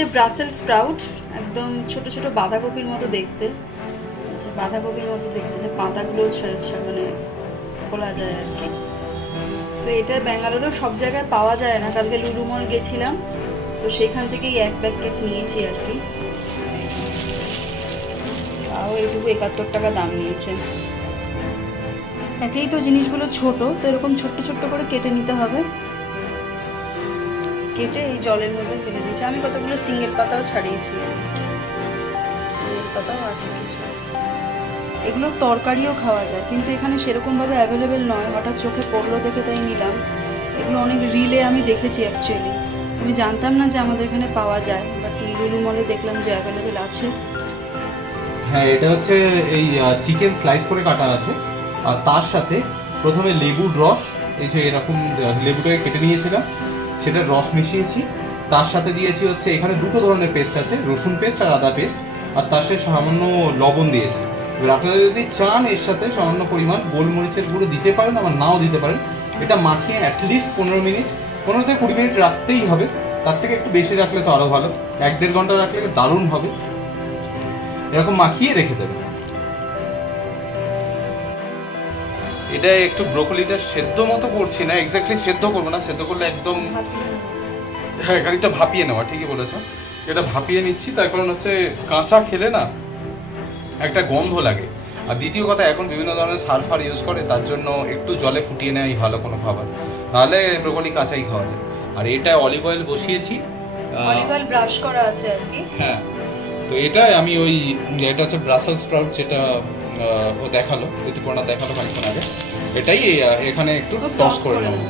হচ্ছে Brussels sprout একদম ছোট ছোট বাঁধাকপির মতো দেখতে। হচ্ছে বাঁধাকপির মতো দেখতে, যে পাতাগুলো ছেড়েছে মানে খোলা যায় আর কি। তো এটা ব্যাঙ্গালোরেও সব জায়গায় পাওয়া যায় না। কালকে লুলুমল গেছিলাম, তো সেখান থেকেই এক প্যাকেট নিয়েছি আর কি। তাও এইটুকু একাত্তর টাকা দাম নিয়েছে। একেই তো জিনিসগুলো ছোট, তো এরকম ছোট্ট ছোট্ট করে কেটে নিতে হবে। কেটে এই জলের মধ্যে ফেলে দিয়েছি। আমি কতগুলো সিঙ্গেল পাতাও ছাড়িয়েছি। সিঙ্গেল পাতাও আছে কিছু। এগুলো তরকারিও খাওয়া যায়, কিন্তু এখানে সেরকমভাবে অ্যাভেলেবেল নয়। হঠাৎ চোখে পড়ল দেখে তাই নিলাম। এগুলো অনেক রিলে আমি দেখেছি অ্যাকচুয়ালি আমি জানতাম না যে আমাদের এখানে পাওয়া যায় বাট লুলু মলে দেখলাম যে অ্যাভেলেবেল আছে। হ্যাঁ এটা হচ্ছে এই চিকেন স্লাইস করে কাটা আছে। আর তার সাথে প্রথমে লেবুর রস, এই যে এরকম লেবুটাকে কেটে নিয়েছিলাম। সেটা রস মিশিয়েছি। তার সাথে দিয়েছি হচ্ছে এখানে দুটো ধরনের পেস্ট আছে, রসুন পেস্ট আর আদা পেস্ট আর তার সাথে সামান্য লবণ দিয়েছি। এবার আপনারা যদি চান এর সাথে সামান্য পরিমাণ গোলমরিচের গুঁড়ো দিতে পারেন আবার নাও দিতে পারেন, এটা মাখিয়ে অ্যাটলিস্ট পনেরো মিনিট, পনেরো থেকে কুড়ি মিনিট রাখতেই হবে। তার থেকে একটু বেশি রাখলে তো আরও ভালো। এক দেড় ঘণ্টা রাখলে দারুণ হবে। এরকম মাখিয়ে রেখে দেবে এটা একটু ব্রোকলিটা সেদ্ধ মতো করছি না এক্স্যাক্টলি সেদ্ধ করব না সেদ্ধ করলে একদম হ্যাঁ খানিকটা ভাপিয়ে নেওয়া ঠিকই বলেছ। এটা ভাপিয়ে নিচ্ছি তার কারণ হচ্ছে কাঁচা খেলে না একটা গন্ধ লাগে। আর দ্বিতীয় কথা এখন বিভিন্ন ধরনের সালফার ইউজ করে তার জন্য একটু জলে ফুটিয়ে নেওয়াই ভালো কোনো খাবার। নাহলে ব্রোকলি কাঁচাই খাওয়া যায়। আর এটা অলিভ অয়েল বসিয়েছি অলিভ অয়েল ব্রাশ করা আছে আর কি। হ্যাঁ। তো এটাই আমি ওই এটা হচ্ছে ব্রাসেল স্প্রাউট যেটা ও দেখাল ঋতুপর্ণা দেখাল খানিক্ষণ আগে। এটাই এখানে একটু টস করে নেব। নেব।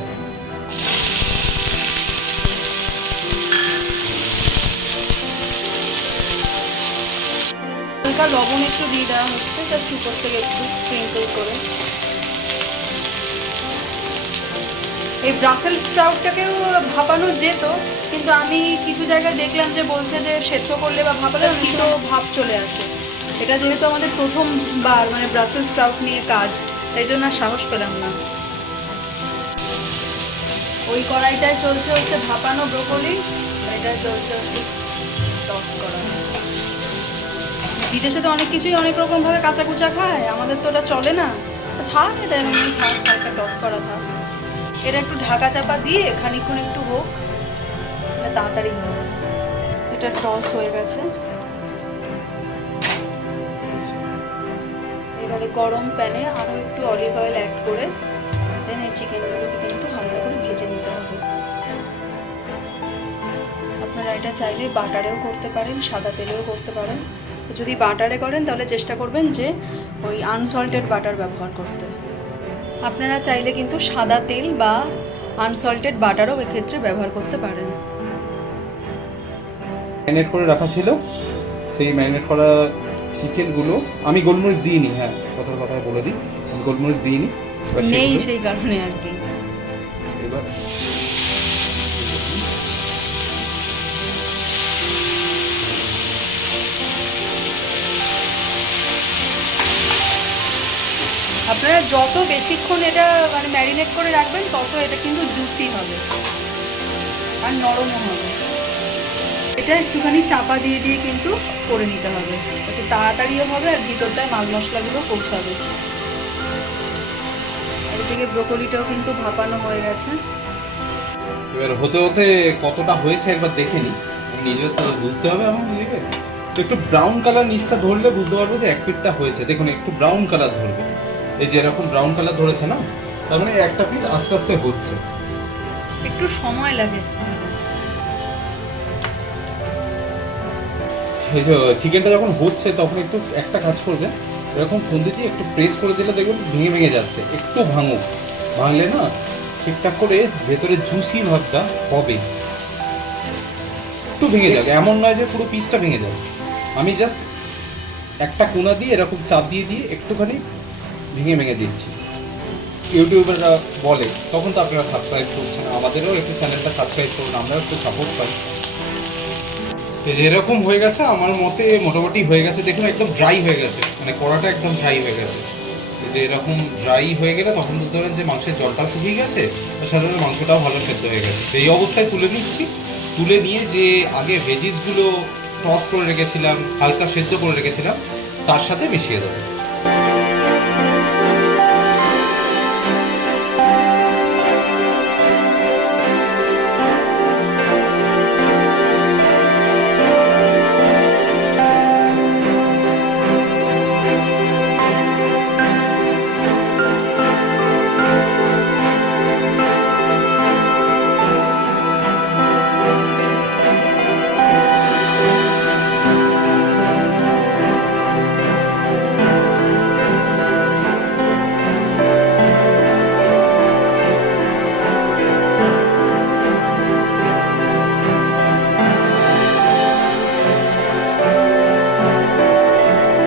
লবণ একটু দিয়ে দেওয়া হচ্ছে জাস্ট উপর থেকে একটু স্প্রিঙ্কল করে। এই ব্রাসেল স্প্রাউটটাকেও ভাপানো যেত, কিন্তু আমি কিছু জায়গায় দেখলাম যে বলছে যে সেদ্ধ করলে বা ভাপালে অনেক ভাব চলে আসে। এটা যেহেতু আমাদের প্রথমবার মানে ব্রাসেল স্প্রাউট নিয়ে কাজ, তাই জন্য আর সাহস পেলাম না। ওই কড়াইটায় চলছে হচ্ছে ভাপানো ব্রোকলি এটা চলছে হচ্ছে বিদেশে তো অনেক কিছুই অনেক রকম ভাবে কাঁচা কুচা খায়, আমাদের তো ওটা চলে না। থাক, এটা এমনি থাক হালকা টস করা থাক। এটা একটু ঢাকা চাপা দিয়ে খানিক্ষণ একটু হোক। তাড়াতাড়ি হয়ে যায় এটা টস হয়ে গেছে। এবারে গরম প্যানে আরও একটু অলিভ অয়েল অ্যাড করে দেন এই চিকেনগুলোকে কিন্তু হালকা করে ভেজে নিতে হবে। আপনারা এটা চাইলে বাটারেও করতে পারেন, সাদা তেলেও করতে পারেন। যদি বাটারে করেন, তাহলে চেষ্টা করবেন যে ওই আনসল্টেড বাটার ব্যবহার করতে। আপনারা চাইলে কিন্তু সাদা তেল বা আনসল্টেড বাটারও এক্ষেত্রে ব্যবহার করতে পারেন। ম্যারিনেট করে রাখা ছিল। সেই ম্যারিনেট করা চিকেনগুলো আমি গোলমরিচ দিইনি হ্যাঁ কথার কথা বলে দিই। আমি গোলমরিচ দিইনি। নেই সেই কারণে আর কি। এবার আপনারা যত বেশিক্ষণ এটা মানে ম্যারিনেট করে রাখবেন, তত এটা কিন্তু জুসি হবে। আর নরমও হবে। এটা একটুখানি চাপা দিয়ে দিয়ে কিন্তু করে নিতে হবে। যাতে তাড়াতাড়িও হবে আর ভিতরটায় মাল মশলাগুলো পৌঁছাবে। এদিকে ব্রোকলিটাও কিন্তু ভাপানো হয়ে গেছে। এবার হতে হতে কতটা হয়েছে একবার দেখে নি নিজের তো বুঝতে হবে আমার নিজেকে। একটু ব্রাউন কালার নিচটা ধরলে বুঝতে পারব যে এক পিঠটা হয়েছে। দেখুন, একটু ব্রাউন কালার ধরবে। এই যে এরকম ব্রাউন কালার ধরেছে না তার মানে একটা পিস আস্তে আস্তে হচ্ছে। একটু সময় লাগে। এই যে চিকেনটা যখন হচ্ছে তখন একটু একটা কাজ করবে। এরকম খুন্দিটি একটু প্রেস করে দিলে দেখবেন ভেঙে ভেঙে যাচ্ছে। একটু ভাঙুক। ভাঙলে না ঠিকঠাক করে ভেতরে জুসি ভাবটা হবে। একটু ভেঙে যাবে এমন নয় যে পুরো পিসটা ভেঙে যাবে। আমি জাস্ট একটা কোনা দিয়ে এরকম চাপ দিয়ে দিয়ে একটুখানি ভেঙে ভেঙে দিচ্ছি। ইউটিউবাররা বলে, তখন তো আপনারা সাবস্ক্রাইব করছেন, আমাদেরও একটু চ্যানেলটা সাবস্ক্রাইব করুন, আমরাও একটু সাপোর্ট পাই। তো যেরকম হয়ে গেছে, আমার মতে মোটামুটি হয়ে গেছে, দেখুন একদম ড্রাই হয়ে গেছে মানে কড়াটা একদম ড্রাই হয়ে গেছে। যে এরকম ড্রাই হয়ে গেলে তখন বুঝতে পারেন যে মাংসের জলটাও শুকিয়ে গেছে আর সাথে সাথে মাংসটাও ভালো সেদ্ধ হয়ে গেছে। এই অবস্থায় তুলে নিচ্ছি, তুলে নিয়ে যে আগে ভেজিসগুলো টস করে রেখেছিলাম, হালকা সেদ্ধ করে রেখেছিলাম, তার সাথে মিশিয়ে দেবো।